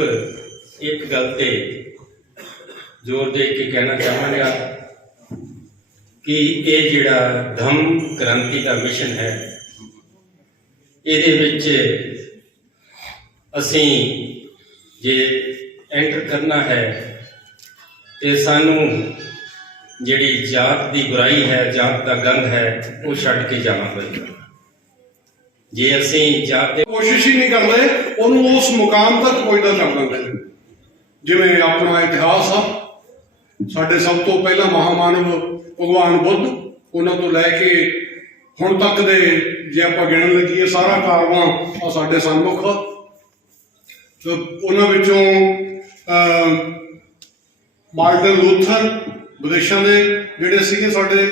ਇੱਕ ਗੱਲ ਤੇ ਜ਼ੋਰ ਦੇ ਕੇ ਕਹਿਣਾ ਚਾਹਾਂਗਾ ਕਿ ਇਹ ਜਿਹੜਾ ਧੰਮ ਕ੍ਰਾਂਤੀ ਦਾ ਮਿਸ਼ਨ ਹੈ, ਇਹਦੇ ਵਿੱਚ ਅਸੀਂ ਜੇ ਐਂਟਰ ਕਰਨਾ ਹੈ ਤੇ ਸਾਨੂੰ ਜਿਹੜੀ ਜਾਤ ਦੀ ਬੁਰਾਈ ਹੈ, ਜਾਤ ਦਾ ਗੰਦ ਹੈ, ਉਹ ਛੱਡ ਕੇ ਜਾਣਾ ਪਵੇਗਾ। ਜੇ ਅਸੀਂ ਜਾਤ ਦੇ ਕੋਸ਼ਿਸ਼ ਹੀ ਨਹੀਂ ਕਰਦੇ ਉਹਨੂੰ ਉਸ ਮੁਕਾਮ ਤੱਕ ਪਹੁੰਚਦਾ ਕਰ ਦਿੰਦੇ ਨੇ। ਜਿਵੇਂ ਆਪਣਾ ਇਤਿਹਾਸ ਆ, ਸਾਡੇ ਸਭ ਤੋਂ ਪਹਿਲਾਂ ਮਹਾਮਾਨਵ ਭਗਵਾਨ ਬੁੱਧ, ਉਹਨਾਂ ਤੋਂ ਲੈ ਕੇ ਹੁਣ ਤੱਕ ਦੇ ਜੇ ਆਪਾਂ ਗਿਣਨ ਲੱਗੀਏ ਸਾਰਾ ਕਾਰਵਾਂ ਆ ਸਾਡੇ ਸਨਮੁਖ ਆ। ਤੇ ਉਹਨਾਂ ਵਿੱਚੋਂ ਮਾਰਟਨ ਲੂਥਰ ਵਿਦੇਸ਼ਾਂ ਦੇ ਜਿਹੜੇ ਸੀਗੇ ਸਾਡੇ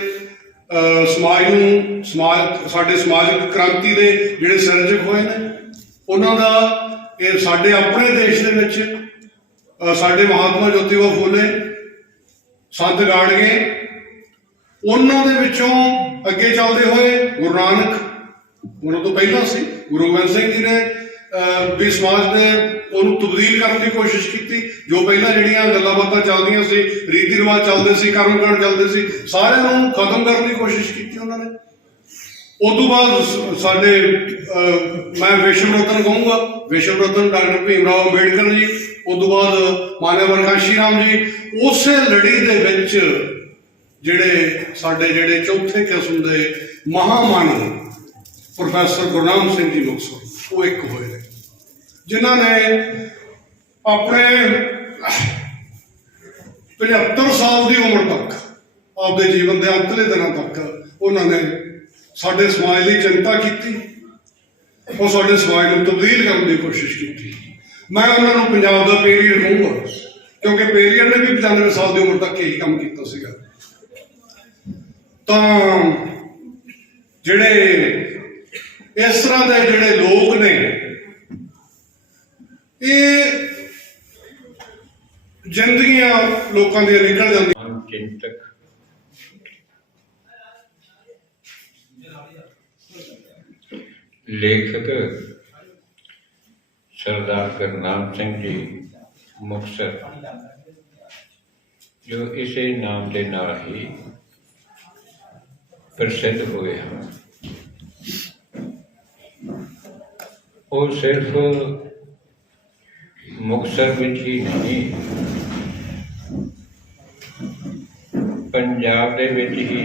ਸਾਡੇ ਸਮਾਜਿਕ ਕ੍ਰਾਂਤੀ ਦੇ ਜਿਹੜੇ ਸਿਰਜਕ ਹੋਏ ਨੇ, ਉਹਨਾਂ ਦਾ ਇਹ ਸਾਡੇ ਆਪਣੇ ਦੇਸ਼ ਦੇ ਵਿੱਚ ਸਾਡੇ ਮਹਾਤਮਾ ਜੋਤੀਬਾ ਫੂਲੇ, ਸੰਤ ਗਾਡਗੇ, ਉਹਨਾਂ ਦੇ ਵਿੱਚੋਂ ਅੱਗੇ ਚੱਲਦੇ ਹੋਏ ਗੁਰੂ ਨਾਨਕ, ਉਹਨਾਂ ਤੋਂ ਪਹਿਲਾਂ ਸੀ ਗੁਰੂ ਗੋਬਿੰਦ ਸਿੰਘ ਜੀ ਨੇ ਵੀ ਸਮਾਜ ਦੇ ਉਹਨੂੰ ਤਬਦੀਲ ਕਰਨ ਦੀ ਕੋਸ਼ਿਸ਼ ਕੀਤੀ। ਜੋ ਪਹਿਲਾਂ ਜਿਹੜੀਆਂ ਗੱਲਾਂ ਬਾਤਾਂ ਚੱਲਦੀਆਂ ਸੀ, ਰੀਤੀ ਰਿਵਾਜ ਚੱਲਦੇ ਸੀ, ਕਰਮਕਾਂਡ ਚੱਲਦੇ ਸੀ, ਸਾਰਿਆਂ ਨੂੰ ਖਤਮ ਕਰਨ ਦੀ ਕੋਸ਼ਿਸ਼ ਕੀਤੀ ਉਹਨਾਂ ਨੇ। ਉਸ ਤੋਂ ਬਾਅਦ ਸਾਡੇ ਮੈਂ ਵਿਸ਼ਵ ਰਤਨ ਕਹੂੰਗਾ, ਵਿਸ਼ਵ ਰਤਨ ਡਾਕਟਰ ਭੀਮ ਰਾਓ ਅੰਬੇਡਕਰ ਜੀ, ਉਸ ਤੋਂ ਬਾਅਦ ਮਾਨਵ ਕਾਂਸ਼ੀ ਰਾਮ ਜੀ। ਉਸੇ ਲੜੀ ਦੇ ਵਿੱਚ ਜਿਹੜੇ ਸਾਡੇ ਜਿਹੜੇ ਚੌਥੇ ਕਿਸਮ ਦੇ ਮਹਾਮਾਨਵ ਪ੍ਰੋਫੈਸਰ ਗੁਰਨਾਮ ਸਿੰਘ ਜੀ ਮੁਕਤਸਰ, ਉਹ ਇੱਕ ਹੋਏ ਨੇ, ਜਿਨ੍ਹਾਂ ਨੇ ਆਪਣੇ 75 ਸਾਲ ਦੀ ਉਮਰ ਤੱਕ, ਆਪਦੇ ਜੀਵਨ ਦੇ ਅੰਤਲੇ ਦਿਨਾਂ ਤੱਕ, ਉਹਨਾਂ ਨੇ ਸਾਡੇ ਸਮਾਜ ਲਈ ਚਿੰਤਾ ਕੀਤੀ, ਉਹ ਸਾਡੇ ਸਮਾਜ ਨੂੰ ਤਬਦੀਲ ਕਰਨ ਦੀ ਕੋਸ਼ਿਸ਼ ਕੀਤੀ। ਮੈਂ ਉਹਨਾਂ ਨੂੰ ਪੰਜਾਬ ਦਾ ਪੀਰੀਅਡ ਕਹੂੰਗਾ, ਕਿਉਂਕਿ ਪੀਰੀਅਡ ਨੇ ਵੀ 95 ਸਾਲ ਦੀ ਉਮਰ ਤੱਕ ਇਹੀ ਕੰਮ ਕੀਤਾ ਸੀਗਾ। ਤਾਂ ਜਿਹੜੇ ਇਸ ਤਰ੍ਹਾਂ ਦੇ ਜਿਹੜੇ ਲੋਕ ਨੇ, ਇਹ ਜ਼ਿੰਦਗੀਆਂ ਲੋਕਾਂ ਦੀਆਂ ਨਿਕਲ ਜਾਂਦੀਆਂ। ਚਿੰਤਕ ਲੇਖਕ ਸਰਦਾਰ ਗੁਰਨਾਮ ਸਿੰਘ ਜੀ ਮੁਕਤਸਰ, ਜੋ ਇਸੇ ਨਾਮ ਦੇ ਨਾਲ ਹੀ ਪ੍ਰਸਿੱਧ ਹੋਏ ਹਨ। ਉਹ ਸਿਰਫ ਮੁਕਤਸਰ ਵਿੱਚ ਹੀ ਨਹੀਂ, ਪੰਜਾਬ ਦੇ ਵਿੱਚ ਹੀ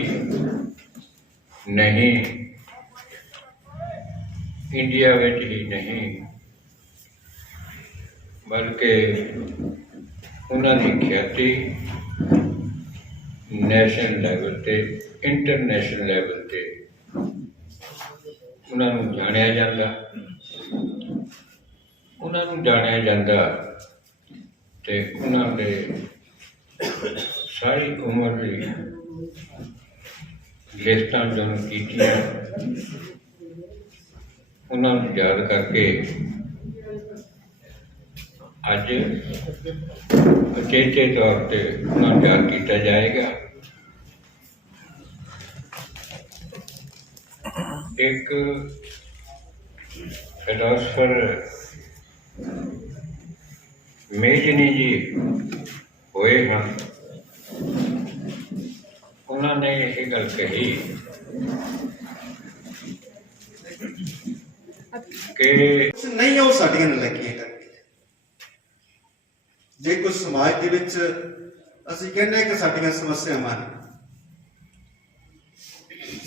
ਨਹੀਂ, ਇੰਡੀਆ ਵਿੱਚ ਹੀ ਨਹੀਂ, ਬਲਕਿ ਉਹਨਾਂ ਦੀ ਖਿਆਤੀ ਨੈਸ਼ਨਲ ਲੈਵਲ ਤੇ ਇੰਟਰਨੈਸ਼ਨਲ ਲੈਵਲ ਤੇ ਉਹਨਾਂ ਨੂੰ ਜਾਣਿਆ ਜਾਂਦਾ ਤੇ ਉਹਨਾਂ ਦੇ ਸਾਰੀ ਉਮਰ ਦੀ ਲਿਸਟਾਂ ਜਦੋਂ ਕੀਤੀਆਂ, ਉਹਨਾਂ ਨੂੰ ਯਾਦ ਕਰਕੇ ਅੱਜ ਉਚੇਚੇ ਤੌਰ ਤੇ ਉਹਨਾਂ ਨੂੰ ਯਾਦ ਕੀਤਾ ਜਾਏਗਾ। ਇੱਕ ਫਿਲਾਸਫਰ ਮੇਜਨੀ ਜੀ ਹੋਏ ਹਨ, ਉਹਨਾਂ ਨੇ ਇਹ ਗੱਲ ਕਹੀ ਕਿ ਨਹੀਂ ਉਹ ਸਾਡੀਆਂ ਨਲਾਇਕੀਆਂ ਕਰਕੇ। ਜੇ ਕੋਈ ਸਮਾਜ ਦੇ ਵਿੱਚ ਅਸੀਂ ਕਹਿੰਦੇ ਕਿ ਸਾਡੀਆਂ ਸਮੱਸਿਆਵਾਂ ਨੇ,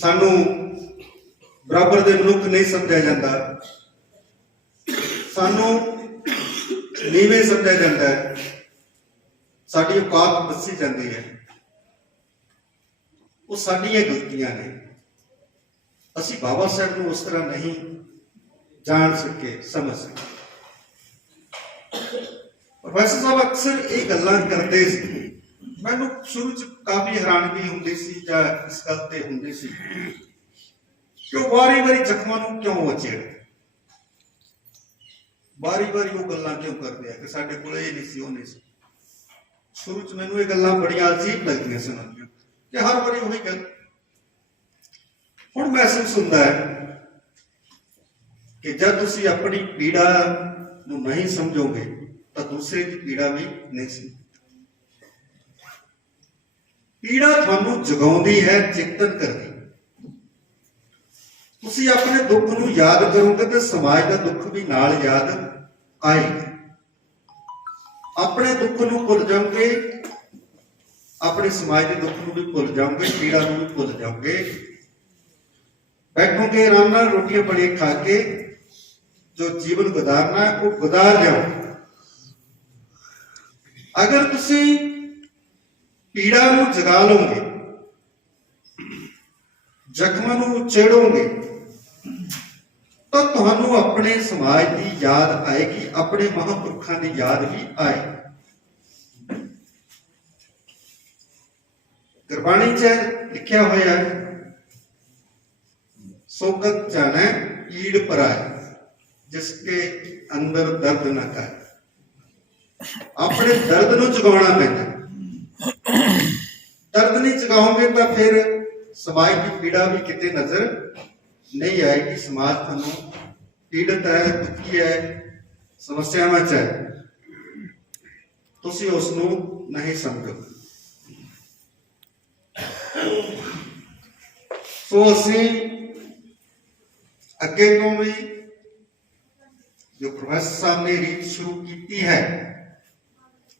ਸਾਨੂੰ ਬਰਾਬਰ ਦੇ ਮਨੁੱਖ ਨਹੀਂ ਸਮਝਿਆ ਜਾਂਦਾ, ਸਾਨੂੰ ਨੀਵੇਂ ਸਮਝਿਆ ਜਾਂਦਾ ਹੈ, ਸਾਡੀ ਔਕਾਤ ਦੱਸੀ ਜਾਂਦੀ ਹੈ, ਉਹ ਸਾਡੀਆਂ ਗਲਤੀਆਂ ਨੇ। ਅਸੀਂ ਬਾਬਾ ਸਾਹਿਬ ਨੂੰ ਉਸ ਤਰ੍ਹਾਂ ਨਹੀਂ ਜਾਣ ਸਕੇ, ਸਮਝ ਸਕੇ। ਪ੍ਰੋਫੈਸਰ ਸਾਹਿਬ ਅਕਸਰ ਇਹ ਗੱਲਾਂ ਕਰਦੇ ਸੀ, ਮੈਨੂੰ ਸ਼ੁਰੂ ਚ ਕਾਫੀ ਹੈਰਾਨਗੀ ਹੁੰਦੀ ਸੀ ਜਾਂ ਇਸ ਗੱਲ ਤੇ ਹੁੰਦੀ ਸੀ ਕਿ ਉਹ ਵਾਰੀ ਜ਼ਖਮਾਂ ਨੂੰ ਕਿਉਂ ਵਚੇੜਦੇ, ਵਾਰੀ ਉਹ ਗੱਲਾਂ ਕਿਉਂ ਕਰਦੇ ਆ ਕਿ ਸਾਡੇ ਕੋਲ ਇਹ ਨਹੀਂ ਸੀ, ਉਹ ਨਹੀਂ ਸੀ। ਸ਼ੁਰੂ ਚ ਮੈਨੂੰ ਇਹ ਗੱਲਾਂ ਬੜੀਆਂ ਅਜੀਬ ਲੱਗਦੀਆਂ ਸਨ ਕਿ ਹਰ ਵਾਰੀ ਉਹੀ ਗੱਲ। ਹੁਣ ਮਹਿਸੂਸ ਹੁੰਦਾ ਹੈ ਕਿ ਜਦ ਤੁਸੀਂ ਆਪਣੀ ਪੀੜਾ ਨੂੰ ਨਹੀਂ ਸਮਝੋਗੇ ਤਾਂ ਦੂਸਰੇ ਦੀ ਪੀੜਾ ਵੀ ਨਹੀਂ ਸੀ। ਪੀੜਾ ਤੁਹਾਨੂੰ ਜਗਾਉਂਦੀ ਹੈ, ਚੇਤਨ ਕਰਦੀ। ਤੁਸੀਂ ਆਪਣੇ ਦੁੱਖ ਨੂੰ ਯਾਦ ਕਰੋਗੇ ਤੇ ਸਮਾਜ ਦਾ ਦੁੱਖ ਵੀ ਨਾਲ ਯਾਦ ਆਏਗਾ। ਆਪਣੇ ਦੁੱਖ ਨੂੰ ਭੁੱਲ ਜਾਓਗੇ, ਆਪਣੇ ਸਮਾਜ ਦੇ ਦੁੱਖ ਨੂੰ ਵੀ ਭੁੱਲ ਜਾਓਗੇ, ਪੀੜਾ ਨੂੰ ਵੀ ਭੁੱਲ ਜਾਓਗੇ। ਬੈਠੋਗੇ ਆਰਾਮ ਨਾਲ, ਰੋਟੀਆਂ ਬੜੀਆਂ ਖਾ ਕੇ ਜੋ ਜੀਵਨ ਗੁਜ਼ਾਰਨਾ ਹੈ ਉਹ ਗੁਜ਼ਾਰ ਜਾਓ। ਅਗਰ ਤੁਸੀਂ ਪੀੜਾ ਨੂੰ ਜਗਾ ਲਓਗੇ, ਜ਼ਖਮਾਂ ਨੂੰ ਉਚੇੜੋਗੇ, ਤਾਂ ਤੁਹਾਨੂੰ ਆਪਣੇ ਸਮਾਜ ਦੀ ਯਾਦ ਆਏਗੀ, ਆਪਣੇ ਮਹਾਂਪੁਰਖਾਂ ਦੀ ਯਾਦ ਵੀ ਆਏਗੀ। ਗੁਰਬਾਣੀ 'ਚ ਲਿਖਿਆ ਹੋਇਆ ਹੈ, ਸੋਗਤ ਜਾਣੈ ਈੜ ਪਰਾਇ, ਜਿਸਕੇ ਅੰਦਰ ਦਰਦ ਨਾ ਕਾਇ। ਆਪਣੇ ਦਰਦ ਨੂੰ ਜਗਾਉਣਾ ਪੈਂਦਾ। ਦਰਦ ਨਹੀਂ ਜਗਾਓਗੇ ਤਾਂ ਫਿਰ ਸਮਾਜ ਦੀ ਪੀੜਾ ਵੀ ਕਿਤੇ ਨਜ਼ਰ ਨਹੀਂ ਆਏਗੀ। ਸਮਾਜ ਤੁਹਾਨੂੰ ਪੀੜਤ ਹੈ, ਦੁਖੀ ਹੈ, ਸਮੱਸਿਆਵਾਂ 'ਚ ਹੈ, ਤੁਸੀਂ ਉਸ ਨੂੰ ਨਹੀਂ ਸਮਝੋ। ਸੋ ਅਸੀਂ ਅੱਗੇ ਤੋਂ ਵੀ ਜੋ ਪ੍ਰੋਫੈਸਰ ਸਾਹਿਬ ਨੇ ਰੀਤ ਸ਼ੁਰੂ ਕੀਤੀ ਹੈ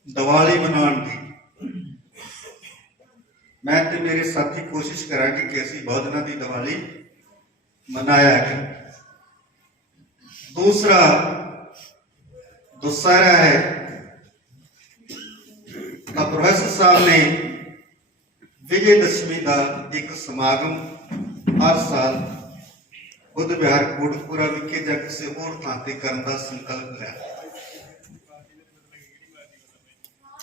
ਦੀਵਾਲੀ ਮਨਾਉਣ ਦੀ, ਮੈਂ ਤੇ ਮੇਰੇ ਸਾਥੀ ਕੋਸ਼ਿਸ਼ ਕਰਾਂਗੇ ਕਿ ਅਸੀਂ ਬਹੁਤ ਦਿਨਾਂ ਦੀ ਦੀਵਾਲੀ ਮਨਾਇਆ ਕਰੀਏ। दूसरा दुशहरा है। प्रोफेसर साहब ने विजयदशमी का एक समागम हर साल बुद्ध विहार कोटकपुरा विखे या किसी होर थां ते करन दा संकल्प लिया।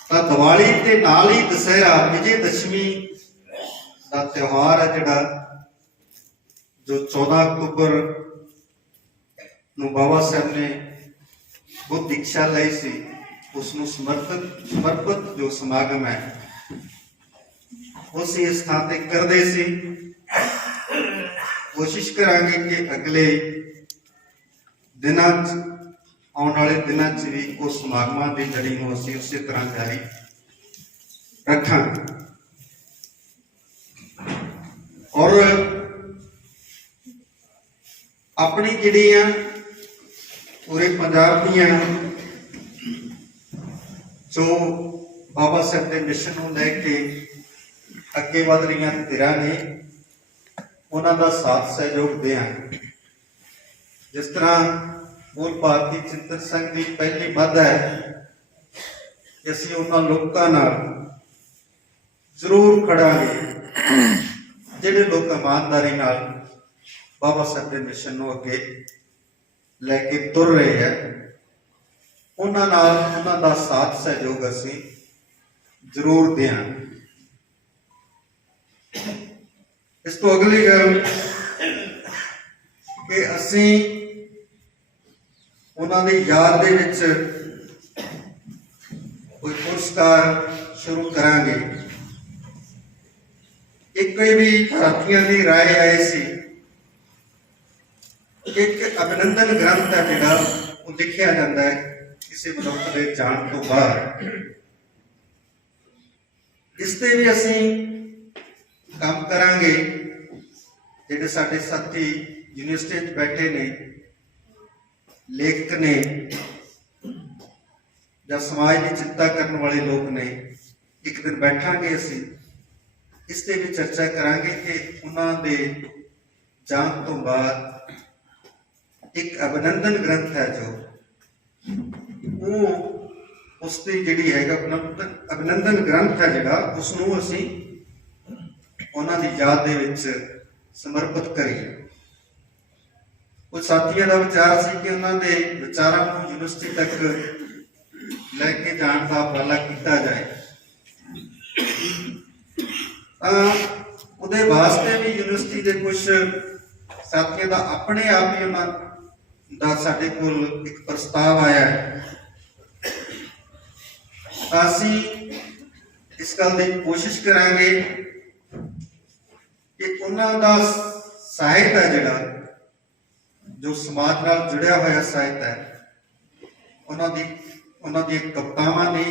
तो दिवाली ते नाल ही दशहरा विजयदशमी का त्योहार है जिहड़ा जो 14 अक्तूबर बाबा साहब ने बुद्ध दीक्षा ली सी, उसनों समर्पित जो समागम है उस स्थान ते करते सी। कोशिश करांगे कि अगले दिनां आने वाले दिनां भी उस समागमां की लड़ी को असीं उस तरह जारी रखांगे। और अपनी जिहड़ियां ਪੂਰੇ ਪੰਜਾਬ ਦੀਆਂ ਜੋ ਬਾਬਾ ਸਾਹਿਬ ਦੇ ਮਿਸ਼ਨ ਨੂੰ ਲੈ ਕੇ ਅੱਗੇ ਵਧ ਰਹੀਆਂ ਧਿਰਾਂ ਨੇ, ਉਹਨਾਂ ਦਾ ਸਾਥ ਸਹਿਯੋਗ ਦਿਆਂਗੇ। ਜਿਸ ਤਰ੍ਹਾਂ ਮੂਲ ਭਾਰਤੀ ਚਿੰਤਨ ਸੰਘ ਦੀ ਪਹਿਲੀ ਮੱਦ ਹੈ ਕਿ ਅਸੀਂ ਉਹਨਾਂ ਲੋਕਾਂ ਨਾਲ ਜ਼ਰੂਰ ਖੜਾਂਗੇ ਜਿਹੜੇ ਲੋਕ ਇਮਾਨਦਾਰੀ ਨਾਲ ਬਾਬਾ ਸਾਹਿਬ ਦੇ ਮਿਸ਼ਨ ਨੂੰ ਅੱਗੇ ਲੈ ਕੇ ਤੁਰ ਰਹੇ ਹੈ। ਉਹਨਾਂ ਨਾਲ ਉਹਨਾਂ ਦਾ ਸਾਥ ਸਹਿਯੋਗ ਅਸੀਂ ਜ਼ਰੂਰ ਦਿਆਂਗੇ। ਇਸ ਤੋਂ ਅਗਲੀ ਗੱਲ ਕਿ ਅਸੀਂ ਉਹਨਾਂ ਦੀ ਯਾਦ ਦੇ ਵਿੱਚ ਕੋਈ ਪੁਰਸਕਾਰ ਸ਼ੁਰੂ ਕਰਾਂਗੇ। ਇੱਕ ਵੀ ਸਾਥੀਆਂ ਦੀ ਰਾਏ ਆਈ ਸੀ ਕਿ ਇੱਕ ਅਭਿਨੰਦਨ ਗ੍ਰੰਥ ਹੈ ਜਿਹੜਾ ਉਹ ਲਿਖਿਆ ਜਾਂਦਾ ਹੈ ਕਿਸੇ ਮਨੁੱਖ ਦੇ ਜਾਣ ਤੋਂ ਬਾਅਦ। ਇਸ ਤੇ ਵੀ ਅਸੀਂ ਕੰਮ ਕਰਾਂਗੇ। ਜਿਹੜੇ ਸਾਡੇ ਸਾਥੀ ਯੂਨੀਵਰਸਿਟੀ 'ਚ ਬੈਠੇ ਨੇ, ਲੇਖਕ ਨੇ ਜਾਂ ਸਮਾਜ ਦੀ ਚਿੰਤਾ ਕਰਨ ਵਾਲੇ ਲੋਕ ਨੇ, ਇੱਕ ਦਿਨ ਬੈਠਾਂਗੇ ਅਸੀਂ ਇਸ ਤੇ ਵੀ ਚਰਚਾ ਕਰਾਂਗੇ ਕਿ ਉਹਨਾਂ ਦੇ ਜਾਣ ਤੋਂ ਬਾਅਦ ਇੱਕ ਅਭਿਨੰਦਨ ਗ੍ਰੰਥ ਹੈ ਜੋ ਉਹ ਉਸ ਦੀ ਜਿਹੜੀ ਹੈਗਾ ਅਭਿਨੰਦਨ ਗ੍ਰੰਥ ਹੈ ਜਿਹੜਾ ਉਸ ਨੂੰ ਅਸੀਂ ਉਹਨਾਂ ਦੀ ਯਾਦ ਦੇ ਵਿੱਚ ਸਮਰਪਿਤ ਕਰੀਏ। ਕੁਝ ਸਾਥੀਆਂ ਦਾ ਵਿਚਾਰ ਸੀ ਕਿ ਉਹਨਾਂ ਦੇ ਵਿਚਾਰਾਂ ਨੂੰ ਯੂਨੀਵਰਸਿਟੀ ਤੱਕ ਲੈ ਕੇ ਜਾਣ ਦਾ ਉਪਰਾਲਾ ਕੀਤਾ ਜਾਏ। ਉਹਦੇ ਵਾਸਤੇ ਵੀ ਯੂਨੀਵਰਸਿਟੀ ਦੇ ਕੁਝ ਸਾਥੀਆਂ ਦਾ ਆਪਣੇ ਆਪ ਹੀ ਉਹਨਾਂ ਦਾ ਸਾਡੇ ਕੋਲ ਇੱਕ ਪ੍ਰਸਤਾਵ ਆਇਆ ਹੈ। ਅਸੀਂ ਇਸ ਗੱਲ ਦੀ ਕੋਸ਼ਿਸ਼ ਕਰਾਂਗੇ ਕਿ ਉਹਨਾਂ ਦਾ ਸਾਹਿਤ ਹੈ ਜਿਹੜਾ ਜੋ ਸਮਾਜ ਨਾਲ ਜੁੜਿਆ ਹੋਇਆ ਸਾਹਿਤ ਹੈ, ਉਹਨਾਂ ਦੀਆਂ ਕਵਿਤਾਵਾਂ ਨੇ,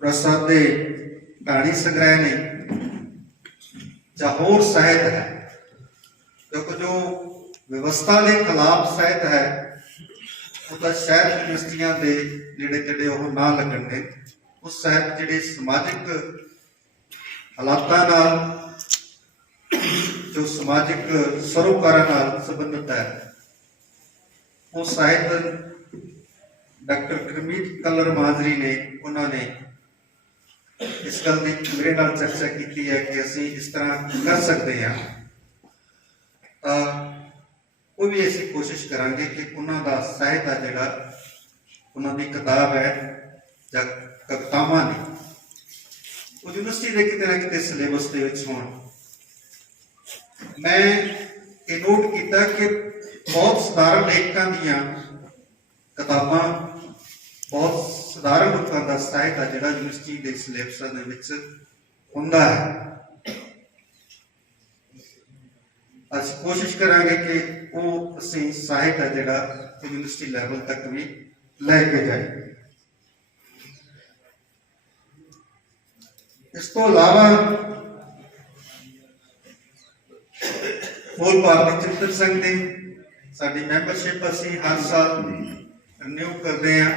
ਪ੍ਰਸਾਦੇ ਕਹਾਣੀ ਸੰਗ੍ਰਹਿ ਨੇ ਜਾਂ ਹੋਰ ਸਾਹਿਤ ਹੈ, ਕਿਉਂਕਿ ਜੋ ਵਿਵਸਥਾ ਦੇ ਖਿਲਾਫ ਸਾਹਿਤ ਹੈ ਉਹ ਤਾਂ ਸ਼ਾਇਦ ਯੂਨੀਵਰਸਿਟੀਆਂ ਦੇ ਨੇੜੇ ਤੇੜੇ ਉਹ ਨਾ ਲੱਗਣਗੇ। ਉਹ ਸਾਹਿਤ ਜਿਹੜੇ ਸਮਾਜਿਕ ਹਾਲਾਤਾਂ ਨਾਲ, ਜੋ ਸਮਾਜਿਕ ਸਰੋਕਾਰਾਂ ਨਾਲ ਸੰਬੰਧਿਤ ਹੈ, ਉਹ ਸਾਹਿਤ ਡਾਕਟਰ ਗੁਰਮੀਤ ਕਲਰ ਮਾਜਰੀ ਨੇ ਉਹਨਾਂ ਨੇ ਇਸ ਗੱਲ ਦੀ ਮੇਰੇ ਨਾਲ ਚਰਚਾ ਕੀਤੀ ਹੈ ਕਿ ਅਸੀਂ ਇਸ ਤਰ੍ਹਾਂ ਕਰ ਸਕਦੇ ਹਾਂ। ਤਾਂ ਉਹ ਵੀ ਅਸੀਂ ਕੋਸ਼ਿਸ਼ ਕਰਾਂਗੇ ਕਿ ਉਹਨਾਂ ਦਾ ਸਾਹਿਤ ਹੈ ਜਿਹੜਾ, ਉਹਨਾਂ ਦੀ ਕਿਤਾਬ ਹੈ ਜਾਂ ਕਵਿਤਾਵਾਂ ਨੇ, ਉਹ ਯੂਨੀਵਰਸਿਟੀ ਦੇ ਕਿਤੇ ਨਾ ਕਿਤੇ ਸਿਲੇਬਸ ਦੇ ਵਿੱਚ ਹੋਣ। ਮੈਂ ਇਹ ਨੋਟ ਕੀਤਾ ਕਿ ਬਹੁਤ ਸਧਾਰਨ ਲੇਖਕਾਂ ਦੀਆਂ ਕਿਤਾਬਾਂ, ਬਹੁਤ ਸਧਾਰਨ ਲੋਕਾਂ ਦਾ ਸਾਹਿਤ ਹੈ ਜਿਹੜਾ ਯੂਨੀਵਰਸਿਟੀ ਦੇ ਸਿਲੇਬਸ ਦੇ ਵਿੱਚ ਹੁੰਦਾ ਹੈ। ਅਸੀਂ ਕੋਸ਼ਿਸ਼ ਕਰਾਂਗੇ ਕਿ ਉਹ ਅਸੀਂ ਸਾਹਿਤ ਹੈ ਜਿਹੜਾ ਯੂਨੀਵਰਸਿਟੀ ਲੈਵਲ ਤੱਕ ਵੀ ਲੈ ਕੇ ਜਾਈਏ। ਇਸ ਤੋਂ ਇਲਾਵਾ ਮੂਲ ਭਾਰਤੀ ਚਿੰਤਨ ਸੰਘ ਦੀ ਸਾਡੀ ਮੈਂਬਰਸ਼ਿਪ ਅਸੀਂ ਹਰ ਸਾਲ ਰਿਨਿਊ ਕਰਦੇ ਹਾਂ।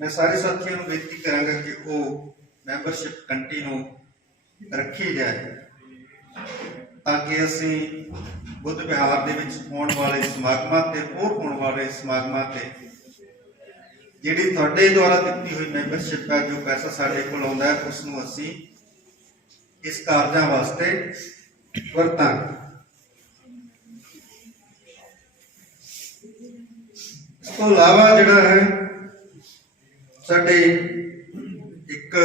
ਮੈਂ ਸਾਰੇ ਸਾਥੀਆਂ ਨੂੰ ਬੇਨਤੀ ਕਰਾਂਗਾ ਕਿ ਉਹ ਮੈਂਬਰਸ਼ਿਪ ਕੰਟੀਨਿਊ ਰੱਖੀ ਜਾਏ ਤਾਂ ਕਿ ਅਸੀਂ ਬੁੱਧ ਵਿਹਾਰ ਦੇ ਵਿੱਚ ਹੋਣ ਵਾਲੇ ਸਮਾਗਮਾਂ ਤੇ ਹੋਰ ਹੋਣ ਵਾਲੇ ਸਮਾਗਮਾਂ ਤੇ ਜਿਹੜੀ ਤੁਹਾਡੇ ਦੁਆਰਾ ਦਿੱਤੀ ਹੋਈ ਮੈਂਬਰਸ਼ਿਪ ਹੈ, ਜੋ ਪੈਸਾ ਸਾਡੇ ਕੋਲ ਆਉਂਦਾ ਹੈ, ਉਸ ਨੂੰ ਅਸੀਂ ਇਸ ਕਾਰਜਾਂ ਵਾਸਤੇ ਵਰਤਾਂਗੇ। ਇਸ ਤੋਂ ਇਲਾਵਾ ਜਿਹੜਾ ਹੈ ਸਾਡੇ ਇੱਕ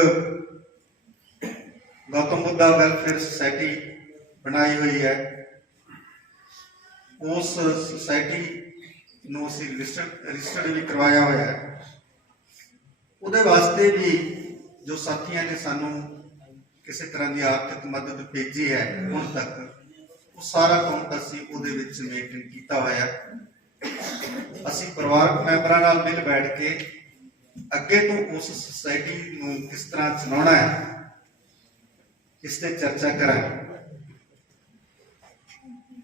ਗੌਤਮ ਬੁੱਧਾ ਵੈਲਫੇਅਰ ਸੁਸਾਇਟੀ ਬਣਾਈ ਹੋਈ ਹੈ। ਉਸ ਸੁਸਾਇਟੀ ਨੂੰ ਅਸੀਂ ਰਜਿਸਟਰਡ ਵੀ ਕਰਵਾਇਆ ਹੋਇਆ ਹੈ। ਉਹਦੇ ਵਾਸਤੇ ਵੀ ਜੋ ਸਾਥੀਆਂ ਨੇ ਸਾਨੂੰ ਕਿਸੇ ਤਰ੍ਹਾਂ ਦੀ ਆਰਥਿਕ ਮਦਦ ਭੇਜੀ ਹੈ ਹੁਣ ਤੱਕ, ਉਹ ਸਾਰਾ ਅਕਾਊਂਟ ਅਸੀਂ ਉਹਦੇ ਵਿੱਚ ਮੇਨਟੇਨ ਕੀਤਾ ਹੋਇਆ। ਅਸੀਂ ਪਰਿਵਾਰਕ ਮੈਂਬਰਾਂ ਨਾਲ ਮਿਲ ਬੈਠ ਕੇ ਅੱਗੇ ਤੋਂ ਉਸ ਸੁਸਾਇਟੀ ਨੂੰ ਕਿਸ ਤਰ੍ਹਾਂ ਚਲਾਉਣਾ ਹੈ, ਇਸ ਤੇ ਚਰਚਾ ਕਰਾਂਗੇ।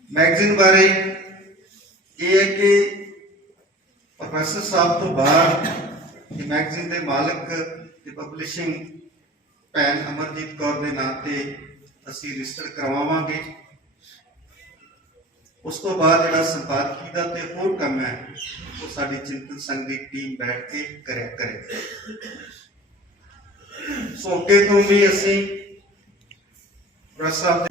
ਮੈਗਜ਼ੀਨ ਬਾਰੇ ਇਹ ਹੈ ਕਿ ਪ੍ਰੋਫੈਸਰ ਸਾਹਿਬ ਤੋਂ ਬਾਅਦ ਇਹ ਮੈਗਜ਼ੀਨ ਦੇ ਮਾਲਕ ਤੇ ਪਬਲਿਸ਼ਿੰਗ ਭੈਣ ਅਮਰਜੀਤ ਕੌਰ ਦੇ ਨਾਂ ਤੇ ਅਸੀਂ ਰਜਿਸਟਰ ਕਰਵਾਵਾਂਗੇ। ਉਸ ਤੋਂ ਬਾਅਦ ਜਿਹੜਾ ਸੰਪਾਦਕੀ ਦਾ ਤੇ ਹੋਰ ਕੰਮ ਹੈ ਉਹ ਸਾਡੀ ਚਿੰਤਨ ਸੰਘ ਦੀ ਟੀਮ ਬੈਠ ਕੇ ਕਰਿਆ ਕਰੇ। ਸੋ ਅੱਗੇ ਤੋਂ ਵੀ ਅਸੀਂ ਪ੍ਰੈਸ ਸਾਹਿਬ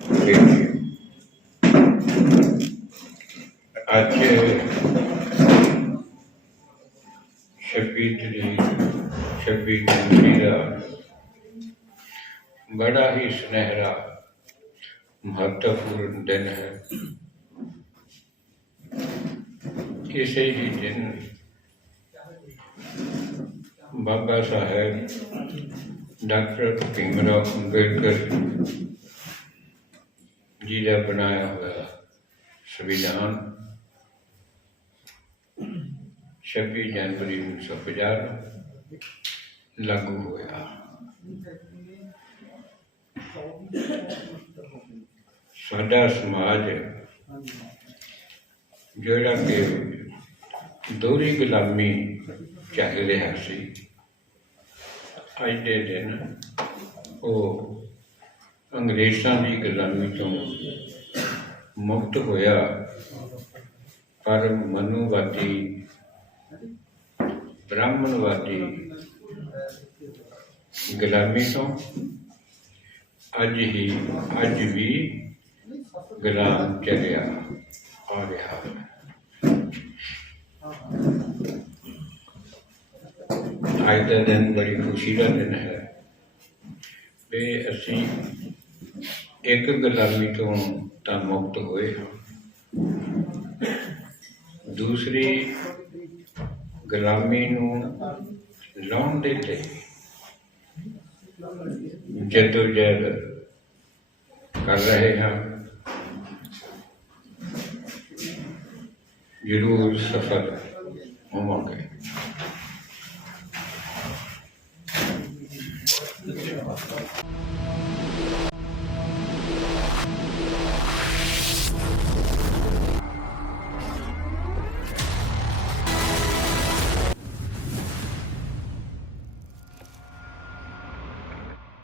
ਅੱਜ 26 ਜਨਵਰੀ ਦਾ ਬੜਾ ਹੀ ਸੁਨਹਿਰਾ ਮਹੱਤਵਪੂਰਨ ਦਿਨ ਹੈ। ਇਸੇ ਹੀ ਦਿਨ ਬਾਬਾ ਸਾਹਿਬ ਡਾਕਟਰ ਭੀਮਰਾਓ ਅੰਬੇਡਕਰ ਜੀ ਦਾ ਬਣਾਇਆ ਹੋਇਆ ਸੰਵਿਧਾਨ 26 ਜਨਵਰੀ 1950 ਨੂੰ ਲਾਗੂ ਹੋਇਆ। ਸਾਡਾ ਸਮਾਜ ਜਿਹੜਾ ਕਿ ਦੋਹਰੀ ਗੁਲਾਮੀ ਚੱਲ ਰਿਹਾ ਸੀ, ਅੱਜ ਦੇ ਦਿਨ ਉਹ ਅੰਗਰੇਜ਼ਾਂ ਦੀ ਗੁਲਾਮੀ ਤੋਂ ਮੁਕਤ ਹੋਇਆ। ਪਰ ਮਨੂਵਾਦੀ ਬ੍ਰਾਹਮਣਵਾਦੀ ਗੁਲਾਮੀ ਤੋਂ ਅੱਜ ਵੀ ਗੁਲਾਮ ਚੱਲਿਆ ਆ ਰਿਹਾ ਹੈ। ਅੱਜ ਦਾ ਦਿਨ ਬੜੀ ਖੁਸ਼ੀ ਦਾ ਦਿਨ ਹੈ ਵੀ ਅਸੀਂ ਇੱਕ ਗੁਲਾਮੀ ਤੋਂ ਤਾਂ ਮੁਕਤ ਹੋਏ ਹਾਂ, ਦੂਸਰੀ ਗੁਲਾਮੀ ਨੂੰ ਲਾਉਣ ਦੇ ਲਈ ਜਦੋਜਹਿਦ ਕਰ ਰਹੇ ਹਾਂ। ਜ਼ਰੂਰ ਸਫਲ ਹੋਵਾਂਗੇ।